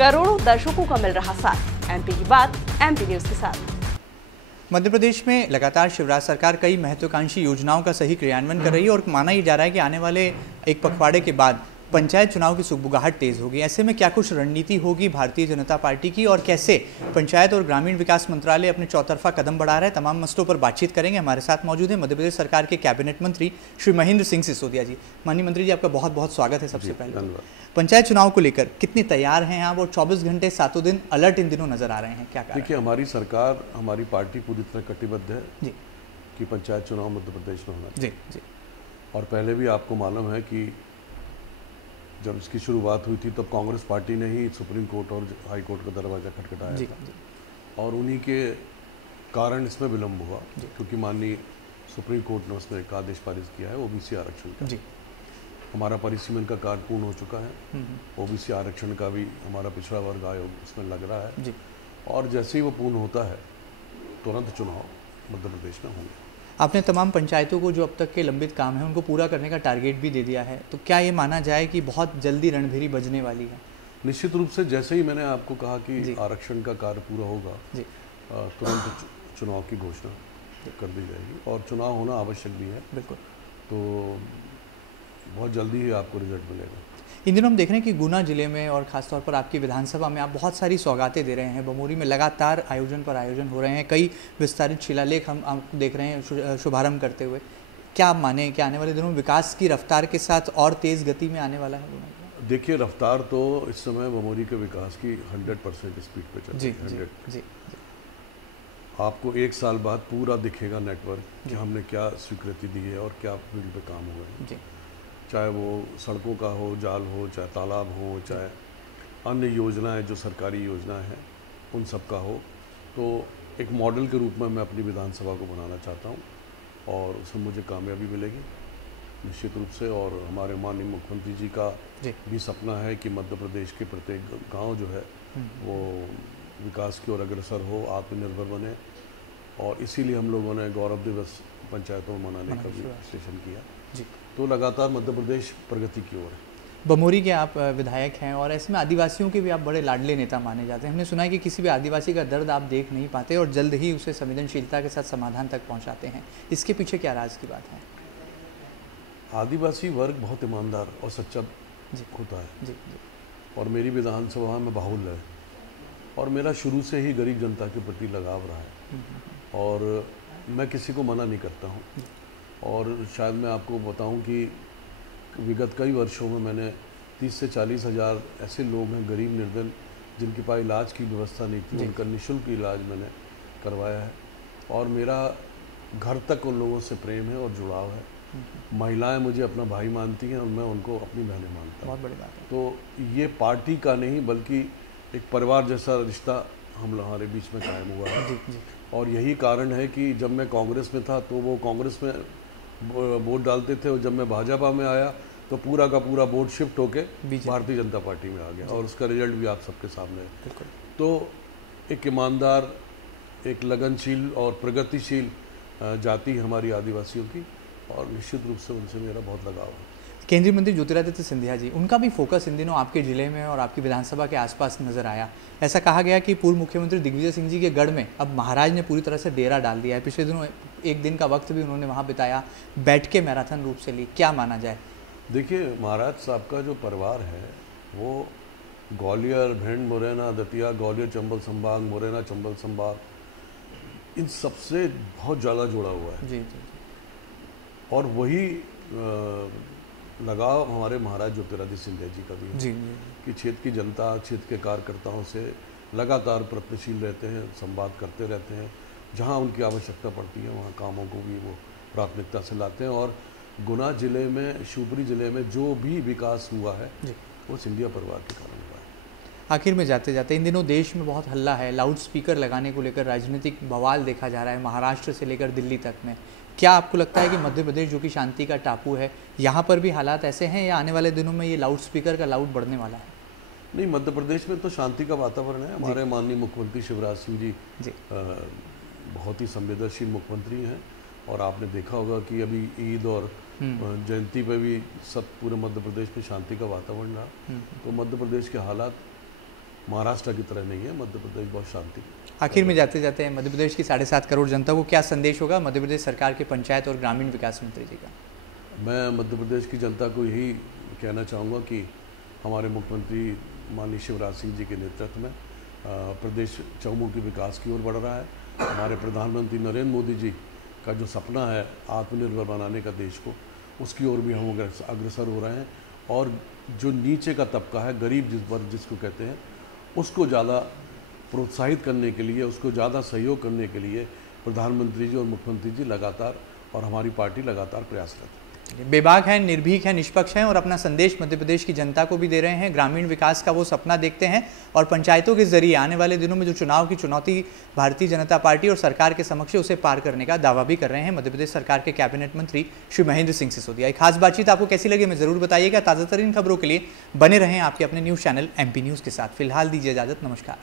करोड़ों दर्शकों का मिल रहा साथ। एमपी की बात एमपी न्यूज के साथ। मध्य प्रदेश में लगातार शिवराज सरकार कई महत्वाकांक्षी योजनाओं का सही क्रियान्वयन कर रही है और माना ही जा रहा है कि आने वाले एक पखवाड़े के बाद पंचायत चुनाव की सुगबुगाहट तेज होगी। ऐसे में क्या कुछ रणनीति होगी भारतीय जनता पार्टी की और कैसे पंचायत और ग्रामीण विकास मंत्रालय अपने चौतरफा कदम बढ़ा रहा है, तमाम मसलों पर बातचीत करेंगे। हमारे साथ मौजूद है मध्य प्रदेश सरकार के कैबिनेट मंत्री श्री महेंद्र सिंह सिसोदिया जी। माननीय मंत्री जी, आपका बहुत बहुत स्वागत है। सबसे पहले पंचायत चुनाव को लेकर कितने तैयार हैं आप और 24 घंटे 7 दिन अलर्ट इन दिनों नजर आ रहे हैं, क्या? देखिए, हमारी सरकार, हमारी पार्टी पूरी तरह कटिबद्ध है जी कि पंचायत चुनाव मध्य प्रदेश में होना जी जी। और पहले भी आपको मालूम है कि जब इसकी शुरुआत हुई थी तब कांग्रेस पार्टी ने ही सुप्रीम कोर्ट और हाई कोर्ट का दरवाजा खटखटाया जी, था जी। और उन्हीं के कारण इसमें विलम्ब हुआ, क्योंकि माननीय सुप्रीम कोर्ट ने उसमें एक आदेश पारित किया है ओबीसी आरक्षण का। जी। हमारा परिसीमन का कार्य पूर्ण हो चुका है। ओबीसी आरक्षण का भी हमारा पिछड़ा वर्ग आयोग उसमें लग रहा है जी। और जैसे ही वो पूर्ण होता है तुरंत चुनाव मध्य प्रदेश में होंगे। आपने तमाम पंचायतों को जो अब तक के लंबित काम है उनको पूरा करने का टारगेट भी दे दिया है, तो क्या ये माना जाए कि बहुत जल्दी रणभेरी बजने वाली है? निश्चित रूप से, जैसे ही मैंने आपको कहा कि आरक्षण का कार्य पूरा होगा जी, तुरंत चुनाव की घोषणा कर दी जाएगी और चुनाव होना आवश्यक भी है। बिल्कुल। तो बहुत जल्दी ही आपको रिजल्ट मिलेगा। इन दिनों हम देख रहे हैं कि गुना जिले में और खासतौर पर आपकी विधानसभा में आप बहुत सारी सौगातें दे रहे हैं। बमोरी में लगातार आयोजन पर आयोजन हो रहे हैं, कई विस्तारित शिलालेख हम देख रहे हैं शुभारंभ करते हुए। क्या आप माने कि आने वाले दिनों में विकास की रफ्तार के साथ और तेज़ गति में आने वाला है? देखिए, रफ्तार तो इस समय बमोरी के विकास की 100% स्पीड पे चल रही है। 100 जी। आपको एक साल बाद पूरा दिखेगा नेटवर्क कि हमने क्या स्वीकृति दी है और क्या फील्ड पे काम हुआ है। चाहे वो सड़कों का हो, जाल हो, चाहे तालाब हो, चाहे अन्य योजनाएं जो सरकारी योजनाएं हैं उन सब का हो, तो एक मॉडल के रूप में मैं अपनी विधानसभा को बनाना चाहता हूं और उसमें मुझे कामयाबी मिलेगी निश्चित रूप से। और हमारे माननीय मुख्यमंत्री जी का भी सपना है कि मध्य प्रदेश के प्रत्येक गाँव जो है वो विकास की ओर अग्रसर हो, आत्मनिर्भर बने और इसीलिए हम लोगों ने गौरव दिवस पंचायतों में मनाने का भी विश्लेषण किया जी। तो लगातार मध्य प्रदेश प्रगति की ओर है। बमोरी के आप विधायक हैं और इसमें आदिवासियों के भी आप बड़े लाडले नेता माने जाते हैं। हमने सुना है कि किसी भी आदिवासी का दर्द आप देख नहीं पाते और जल्द ही उसे संवेदनशीलता के साथ समाधान तक पहुंचाते हैं। इसके पीछे क्या राज की बात है? आदिवासी वर्ग बहुत ईमानदार और सच्चा होता है जी। और मेरी विधानसभा में बाहुल्य है और मेरा शुरू से ही गरीब जनता के प्रति लगाव रहा है और मैं किसी को मना नहीं करता हूँ। और शायद मैं आपको बताऊं कि विगत कई वर्षों में मैंने 30 से 40 हज़ार ऐसे लोग हैं गरीब निर्धन जिनके पास इलाज की व्यवस्था नहीं थी, उनका निःशुल्क इलाज मैंने करवाया है और मेरा घर तक उन लोगों से प्रेम है और जुड़ाव है। महिलाएं मुझे अपना भाई मानती हैं और मैं उनको अपनी बहनें मानता हूँ। बहुत बड़ी बात है। तो ये पार्टी का नहीं बल्कि एक परिवार जैसा रिश्ता हमारे बीच में कायम हुआ है जी। और यही कारण है कि जब मैं कांग्रेस में था तो वो कांग्रेस में वोट डालते थे और जब मैं भाजपा में आया तो पूरा का पूरा वोट शिफ्ट होके भारतीय जनता पार्टी में आ गया और उसका रिजल्ट भी आप सबके सामने है। तो एक ईमानदार, एक लगनशील और प्रगतिशील जाति हमारी आदिवासियों की और निश्चित रूप से उनसे मेरा बहुत लगाव है। केंद्रीय मंत्री ज्योतिरादित्य सिंधिया जी, उनका भी फोकस इन दिनों आपके जिले में और आपकी विधानसभा के आसपास नजर आया। ऐसा कहा गया कि पूर्व मुख्यमंत्री दिग्विजय सिंह जी के गढ़ में अब महाराज ने पूरी तरह से डेरा डाल दिया है। पिछले दिनों एक दिन का वक्त भी उन्होंने वहाँ बिताया, बैठ के मैराथन रूप से ली। क्या माना जाए? देखिए, महाराज साहब का जो परिवार है वो ग्वालियर, भिंड, मुरैना, दतिया, ग्वालियर चंबल संभाग, मुरैना चंबल संभाग, इन सबसे बहुत ज़्यादा जुड़ा हुआ है जी। और वही लगाव हमारे महाराज ज्योतिरादित्य सिंधिया जी का भी है जी। कि क्षेत्र की जनता, क्षेत्र के कार्यकर्ताओं से लगातार प्रयत्नशील रहते हैं, संवाद करते रहते हैं। जहां उनकी आवश्यकता पड़ती है वहां कामों को भी वो प्राथमिकता से लाते हैं और गुना जिले में, शिवपुरी जिले में जो भी विकास हुआ है वो सिंधिया परिवार के कारण हुआ है। आखिर में जाते जाते इन दिनों देश में बहुत हल्ला है, लाउड स्पीकर लगाने को लेकर राजनीतिक बवाल देखा जा रहा है महाराष्ट्र से लेकर दिल्ली तक में। क्या आपको लगता है कि मध्य प्रदेश जो कि शांति का टापू है, यहाँ पर भी हालात ऐसे हैं या आने वाले दिनों में ये लाउड स्पीकर का लाउड बढ़ने वाला है? नहीं, मध्य प्रदेश में तो शांति का वातावरण है। हमारे माननीय मुख्यमंत्री शिवराज सिंह जी बहुत ही संवेदनशील मुख्यमंत्री हैं और आपने देखा होगा कि अभी ईद और जयंती पे भी सब पूरे मध्य प्रदेश में शांति का वातावरण रहा। तो मध्य प्रदेश के हालात महाराष्ट्र की तरह नहीं है, मध्य प्रदेश बहुत शांति। आखिर में जाते जाते मध्य प्रदेश की 7.5 करोड़ जनता को क्या संदेश होगा मध्य प्रदेश सरकार के पंचायत और ग्रामीण विकास मंत्री जी का? मैं मध्य प्रदेश की जनता को यही कहना चाहूँगा कि हमारे मुख्यमंत्री माननीय शिवराज सिंह जी के नेतृत्व में प्रदेश चहुमुखी विकास की ओर बढ़ रहा है। हमारे प्रधानमंत्री नरेंद्र मोदी जी का जो सपना है आत्मनिर्भर बनाने का देश को, उसकी ओर भी हम अग्रसर हो रहे हैं। और जो नीचे का तबका है, गरीब वर्ग जिसको कहते हैं, उसको ज़्यादा प्रोत्साहित करने के लिए, उसको ज़्यादा सहयोग करने के लिए प्रधानमंत्री जी और मुख्यमंत्री जी लगातार और हमारी पार्टी लगातार प्रयासरत है। बेबाक है, निर्भीक है, निष्पक्ष हैं और अपना संदेश मध्य प्रदेश की जनता को भी दे रहे हैं। ग्रामीण विकास का वो सपना देखते हैं और पंचायतों के जरिए आने वाले दिनों में जो चुनाव की चुनौती भारतीय जनता पार्टी और सरकार के समक्ष उसे पार करने का दावा भी कर रहे हैं मध्य प्रदेश सरकार के कैबिनेट मंत्री श्री महेंद्र सिंह सिसोदिया। एक खास बातचीत आपको कैसी लगी हमें जरूर बताइएगा। ताज़ा तरीन खबरों के लिए बने रहें आपके अपने न्यूज़ चैनल MP न्यूज़ के साथ। फिलहाल दीजिए इजाजत, नमस्कार।